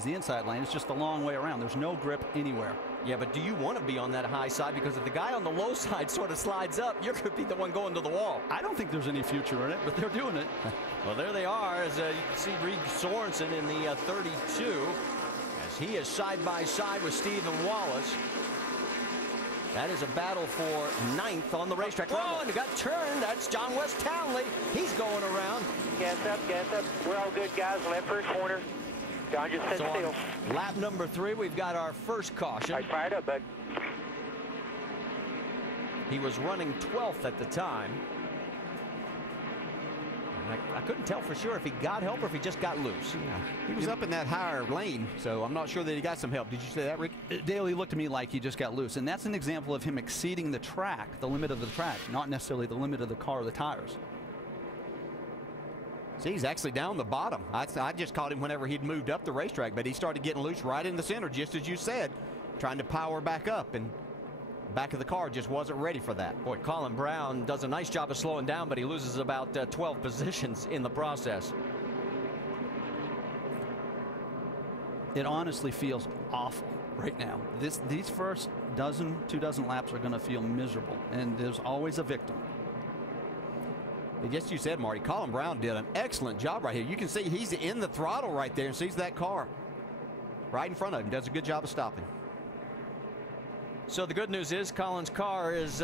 is the inside lane. It's just the long way around. There's no grip anywhere. Yeah, but do you want to be on that high side? Because if the guy on the low side sort of slides up, you're going to be the one going to the wall. I don't think there's any future in it, but they're doing it. Well, there they are, as you can see Reed Sorensen in the 32, as he is side by side with Stephen Wallace. That is a battle for 9th on the racetrack. Oh, and it got turned. That's John West Townley. He's going around. Gas up, gas up. We're all good, guys. Left first corner. John just said still. Lap number 3, we've got our first caution. All right, fired up, bud. He was running 12th at the time. I couldn't tell for sure if he got help or if he just got loose. He was up in that higher lane, so I'm not sure that he got some help. Did you say that, Rick? Dale, he looked to me like he just got loose, and that's an example of him exceeding the track, the limit of the track, not necessarily the limit of the car or the tires. See, he's actually down the bottom. I just caught him whenever he'd moved up the racetrack, but he started getting loose right in the center, just as you said, trying to power back up, and back of the car just wasn't ready for that. Boy, Colin Brown does a nice job of slowing down, but he loses about 12 positions in the process. It honestly feels awful right now. These first two dozen laps are going to feel miserable, and there's always a victim. Just you said, Marty, Colin Brown did an excellent job right here. You can see he's in the throttle right there and sees that car right in front of him. Does a good job of stopping. So the good news is Colin's car is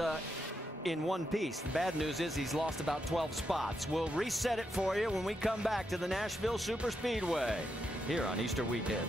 in one piece. The bad news is he's lost about 12 spots. We'll reset it for you when we come back to the Nashville Superspeedway here on Easter weekend.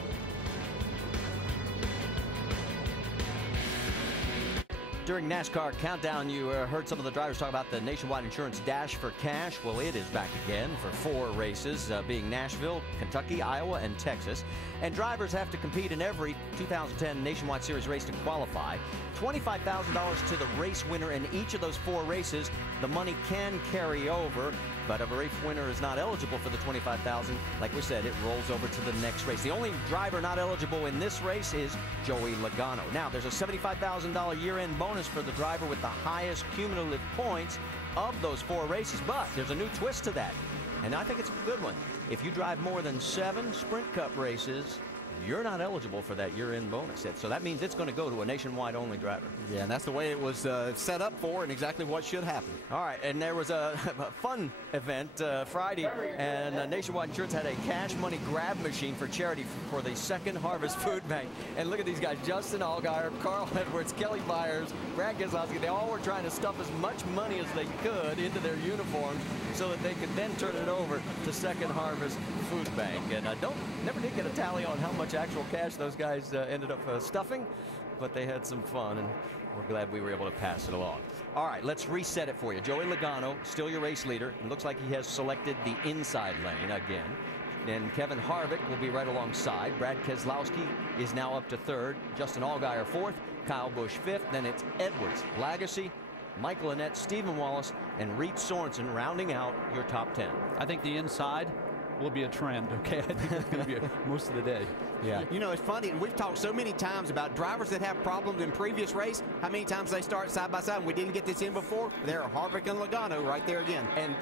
During NASCAR Countdown, you heard some of the drivers talk about the Nationwide Insurance Dash for Cash. Well, it is back again for 4 races, being Nashville, Kentucky, Iowa, and Texas. And drivers have to compete in every 2010 Nationwide Series race to qualify. $25,000 to the race winner in each of those 4 races. The money can carry over, but if a race winner is not eligible for the $25,000, like we said, it rolls over to the next race. The only driver not eligible in this race is Joey Logano. Now, there's a $75,000 year-end bonus for the driver with the highest cumulative points of those 4 races, but there's a new twist to that, and I think it's a good one. If you drive more than 7 Sprint Cup races, you're not eligible for that year-end bonus. So that means it's going to go to a nationwide only driver. Yeah, and that's the way it was set up for, and exactly what should happen. All right, and there was a fun event Friday, and Nationwide Insurance had a cash money grab machine for charity for the Second Harvest Food Bank. And look at these guys: Justin Allgaier, Carl Edwards, Kelly Byers, Brad Keselowski. They all were trying to stuff as much money as they could into their uniforms so that they could then turn it over to Second Harvest Food Bank. And I never did get a tally on how much actual cash those guys ended up stuffing, but they had some fun, and we're glad we were able to pass it along. All right, let's reset it for you. Joey Logano, still your race leader. It looks like he has selected the inside lane again. And Kevin Harvick will be right alongside. Brad Keselowski is now up to 3rd. Justin Allgaier 4th. Kyle Busch 5th. Then it's Edwards, Lagasse, Michael Annett, Stephen Wallace, and Reed Sorensen rounding out your top 10. I think the inside will be a trend, okay? I think that's going to be most of the day. Yeah. You know, it's funny, and we've talked so many times about drivers that have problems in previous race, how many times they start side by side, and we didn't get this in before. There are Harvick and Logano right there again. And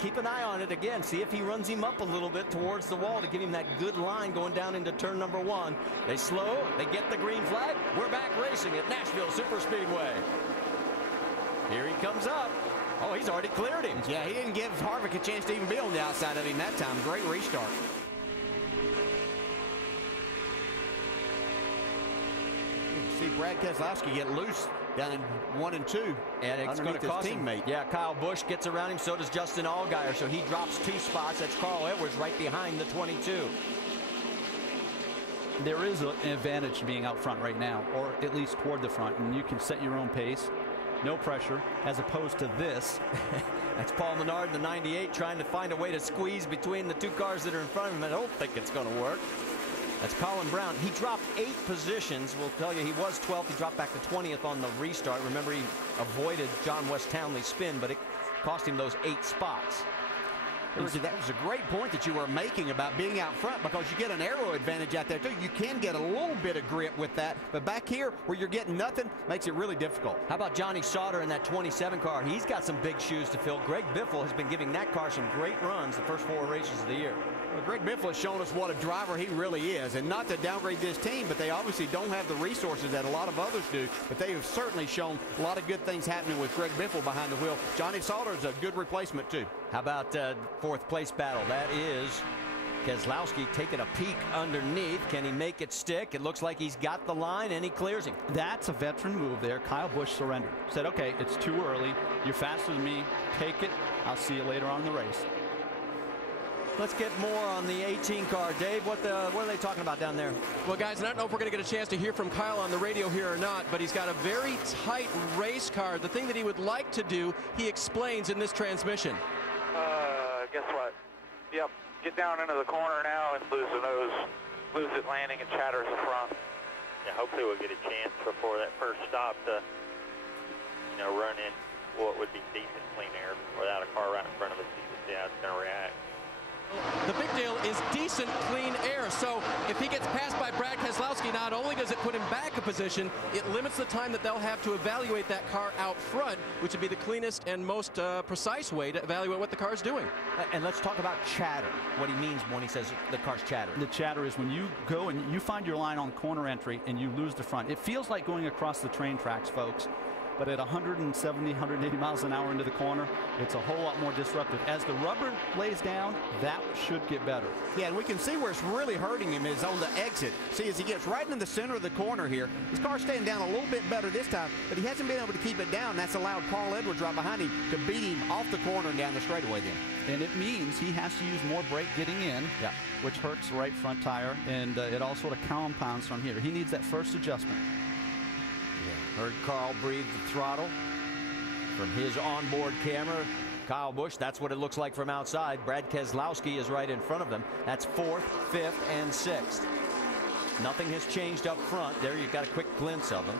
keep an eye on it again. See if he runs him up a little bit towards the wall to give him that good line going down into turn number 1. They slow, they get the green flag. We're back racing at Nashville Superspeedway. Here he comes up. Oh, he's already cleared him. Yeah, he didn't give Harvick a chance to even be on the outside of him that time. Great restart. See Brad Keselowski get loose down in 1 and 2. And it's going to cost him. Yeah, Kyle Busch gets around him. So does Justin Allgaier. So he drops 2 spots. That's Carl Edwards right behind the 22. There is an advantage to being out front right now, or at least toward the front, and you can set your own pace. No pressure, as opposed to this. That's Paul Menard in the 98 trying to find a way to squeeze between the 2 cars that are in front of him. I don't think it's going to work. That's Colin Brown. He dropped 8 positions. We'll tell you, he was 12th. He dropped back to 20th on the restart. Remember, he avoided John West Townley's spin, but it cost him those 8 spots. That was a great point that you were making about being out front, because you get an aero advantage out there too. You can get a little bit of grip with that, but back here where you're getting nothing makes it really difficult. How about Johnny Sauter in that 27 car? He's got some big shoes to fill. Greg Biffle has been giving that car some great runs the first 4 races of the year. Well, Greg Biffle has shown us what a driver he really is, and not to downgrade this team, but they obviously don't have the resources that a lot of others do, but they have certainly shown a lot of good things happening with Greg Biffle behind the wheel. Johnny Sauter is a good replacement too. How about fourth place battle? That is Keselowski taking a peek underneath. Can he make it stick? It looks like he's got the line and he clears him. That's a veteran move there. Kyle Busch surrendered. Said, okay, it's too early. You're faster than me. Take it. I'll see you later on in the race. Let's get more on the 18 car. Dave, what are they talking about down there? Well, guys, I don't know if we're going to get a chance to hear from Kyle on the radio here or not, but he's got a very tight race car. The thing that he would like to do, he explains in this transmission. Guess what? Yep. Get down into the corner now and lose the nose. Lose it landing and chatters the front. Yeah, hopefully we'll get a chance before that first stop to, run in what would be decent clean air without a car right in front of us. You can see how it's going to react. The big deal is decent clean air. So if he gets passed by Brad Keselowski, not only does it put him back a position, it limits the time that they'll have to evaluate that car out front, which would be the cleanest and most precise way to evaluate what the car's doing. And let's talk about chatter, what he means when he says the car's chattering. The chatter is when you go and you find your line on corner entry and you lose the front. It feels like going across the train tracks, folks. But at 170, 180 miles an hour into the corner, it's a whole lot more disruptive. As the rubber lays down, that should get better. Yeah, and we can see where it's really hurting him is on the exit. See, as he gets right in the center of the corner here, his car's staying down a little bit better this time, but he hasn't been able to keep it down. That's allowed Carl Edwards right behind him to beat him off the corner and down the straightaway then. And it means he has to use more brake getting in, which hurts the right front tire, and it all sort of compounds from here. He needs that first adjustment. Heard Carl breathe the throttle from his onboard camera. Kyle Busch, that's what it looks like from outside. Brad Keselowski is right in front of them. That's 4th, 5th, and 6th. Nothing has changed up front. There you've got a quick glimpse of them.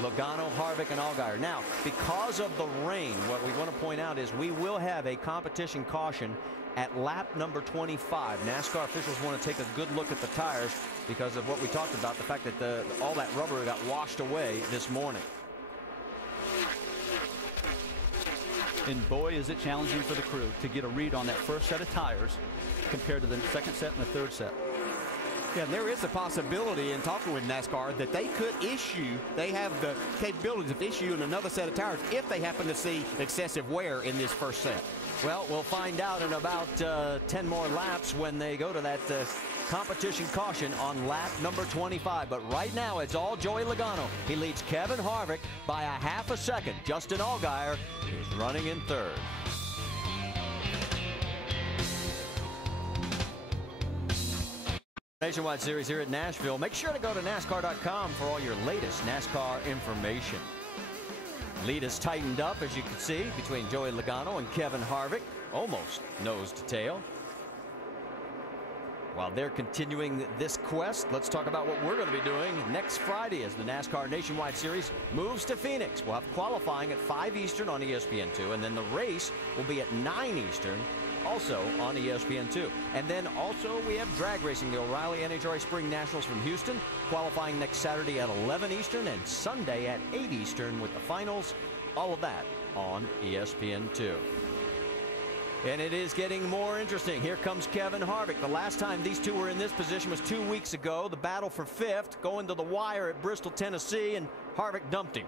Logano, Harvick, and Allgaier. Now, because of the rain, what we want to point out is we will have a competition caution at lap number 25. NASCAR officials want to take a good look at the tires because of what we talked about, the fact that all that rubber got washed away this morning. And boy, is it challenging for the crew to get a read on that first set of tires compared to the second set and the third set. Yeah, there is a possibility in talking with NASCAR that they could issue, they have the capabilities of issuing another set of tires if they happen to see excessive wear in this first set. Well, we'll find out in about 10 more laps when they go to that competition caution on lap number 25. But right now, it's all Joey Logano. He leads Kevin Harvick by a half a second. Justin Allgaier is running in third. Nationwide Series here at Nashville. Make sure to go to NASCAR.com for all your latest NASCAR information. Lead is tightened up, as you can see, between Joey Logano and Kevin Harvick, almost nose to tail. While they're continuing this quest, let's talk about what we're going to be doing next Friday as the NASCAR Nationwide Series moves to Phoenix. We'll have qualifying at 5 Eastern on ESPN2, and then the race will be at 9 Eastern, also on ESPN2. And then also we have drag racing, the O'Reilly NHRA Spring Nationals from Houston, qualifying next Saturday at 11 Eastern and Sunday at 8 Eastern with the finals. All of that on ESPN2. And it is getting more interesting. Here comes Kevin Harvick. The last time these two were in this position was 2 weeks ago. The battle for 5th, going to the wire at Bristol, Tennessee, and Harvick dumped him.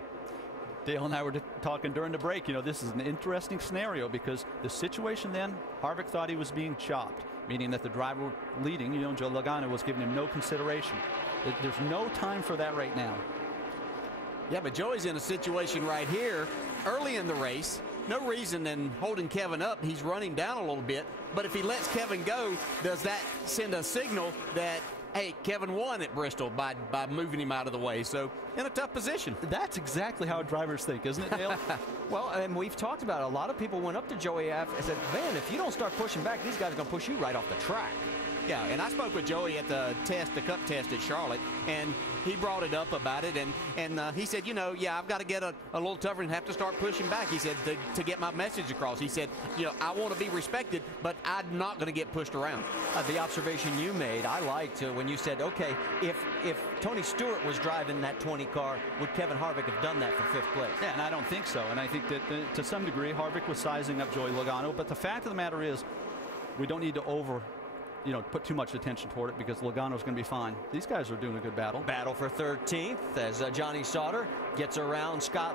Dale and I were talking during the break. This is an interesting scenario because the situation then, Harvick thought he was being chopped, meaning that the driver leading, Joe Logano, was giving him no consideration. There's no time for that right now. Yeah, but Joey's in a situation right here early in the race. No reason in holding Kevin up. He's running down a little bit. But if he lets Kevin go, does that send a signal that, hey, Kevin won at Bristol by moving him out of the way? So in a tough position. That's exactly how drivers think, isn't it, Dale? Well, and we've talked about it. A lot of people went up to Joey after and said, man, if you don't start pushing back, these guys are going to push you right off the track. Yeah, and I spoke with Joey at the cup test at Charlotte, and he brought it up about it, and he said, yeah, I've got to get a little tougher and have to start pushing back. He said, to get my message across. He said, I want to be respected, but I'm not going to get pushed around. The observation you made, I liked when you said, okay, if Tony Stewart was driving that 20 car, would Kevin Harvick have done that for 5th place? Yeah, and I don't think so. And I think that to some degree, Harvick was sizing up Joey Logano, but the fact of the matter is, we don't need to you know, put too much attention toward it because Logano's going to be fine. These guys are doing a good battle. Battle for 13th as Johnny Sauter gets around Scott